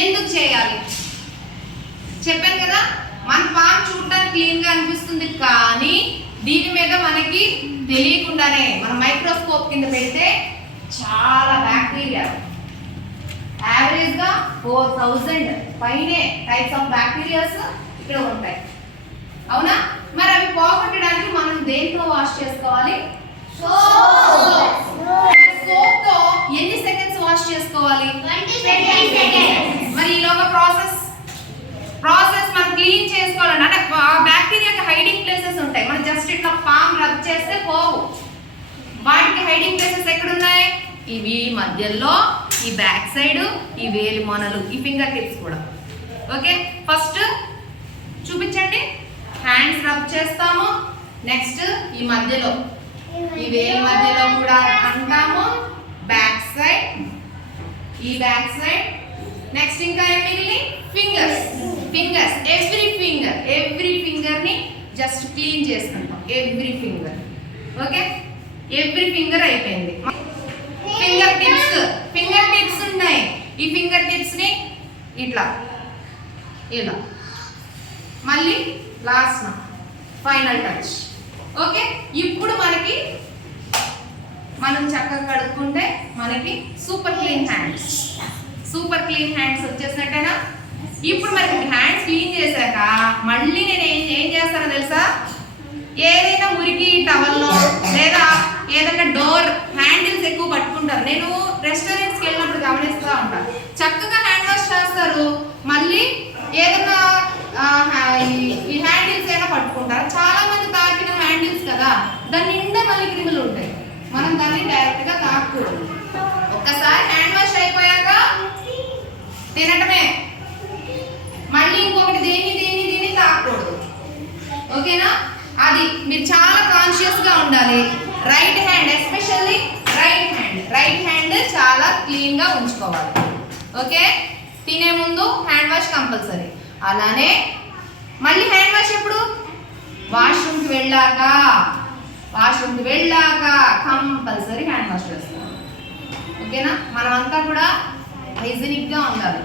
ఎందుకు చేయాలి చెప్పాను కదా. మన పామ్ చూడడానికి క్లీన్ గా అనిపిస్తుంది, కానీ దీని మీద మనకి తెలియకుండానే మనం మైక్రోస్కోప్ కింద పెడితే చాలా బ్యాక్టీరియా, యావరేజ్ గా 4000 పైనే టైప్స్ ఆఫ్ బ్యాక్టీరియాస్ ఇక్కడ ఉంటాయి. అవునా? మరి అవి పోగొట్టడానికి మనం దేంతో వాష్ చేసుకోవాలి? సోప్ తో ఎన్ని సెకండ్స్ వాష్ చేసుకోవాలి? 20 seconds. మరి ఈలోగా ప్రాసెస్ మనం క్లీన్ చేసుకోవాలంటే అంటే బ్యాక్టీరియాకి హైడింగ్ ప్లేసెస్ ఉంటాయి. మనం జస్ట్ ఇట్లా పామ్ రబ్ చేస్తే పోవు. వాటికి హైడింగ్ ప్లేసెస్ ఎక్కడ ఉన్నాయి? ఇవి మధ్యలో, ఈ బ్యాక్ సైడ్, ఈ వేలి మొనలు, ఈ ఫింగర్ టిప్స్ కూడా. ఓకే, ఫస్ట్ చూపించండి. హ్యాండ్స్ రబ్ చేస్తాము. నెక్స్ట్ ఈ మధ్యలో, ఈ వేలి మధ్యలో కూడా అంటాము. బ్యాక్ సైడ్, ఈ బ్యాక్ సైడ్. నెక్స్ట్ ఇంకా ఏం మిగిలి? ఫింగర్స్. ఎవ్రీ ఫింగర్ ని జస్ట్ క్లీన్ చేసుకుంటాం. Every finger. Okay, every finger అయిపోయింది. ఫింగర్ టిప్స్ ఉన్నాయి. ఈ ఫింగర్ టిప్స్ ని ఇట్లా ఇలా మళ్ళీ లాస్ట్ ఫైనల్ టచ్. ఓకే, ఇప్పుడు మనం చక్కగా కడుక్కుంటే మనకి సూపర్ క్లీన్ హ్యాండ్స్ వచ్చేసినట్టేనా? ఇప్పుడు మనకి హ్యాండ్స్ క్లీన్ చేశాక మళ్ళీ నేను ఏం చేస్తానో తెలుసా? ఏదైనా మురికి టవల్లో లేదా ఏదైనా డోర్ హ్యాండిల్స్ ఎక్కువ పట్టుకుంటారు. నేను రెస్టారెంట్స్కి వెళ్ళినప్పుడు గమనిస్తూ ఉంటాను. చక్కగా హ్యాండ్ వాష్ చేస్తారు, మళ్ళీ ఏదైనా ఈ హ్యాండిల్స్ అయినా పట్టుకుంటారు. చాలా మంది తాకిన హ్యాండిల్స్ కదా, దాని నిండా మళ్ళీ క్రిములు ఉంటాయి. మనం దాన్ని డైరెక్ట్ గా తాకూడదు. ఒక్కసారి హ్యాండ్ వాష్ అయిపోయాక తినటమే, మళ్ళీ ఇంకొకటి దేన్ని తాకూడదు. ఓకేనా? అది మీరు చాలా కాన్షియస్ గా ఉండాలి. Right hand, especially right hand చాలా క్లీన్ గా ఉంచుకోవాలి. ఓకే, తినే ముందు హ్యాండ్ వాష్ కంపల్సరీ. అలానే మళ్ళీ హ్యాండ్ వాష్ ఎప్పుడు? వాష్రూమ్కి వెళ్ళాక కంపల్సరీ హ్యాండ్ వాష్ చేస్తాం. ఓకేనా? మనమంతా కూడా హైజీనిక్ గా ఉండాలి.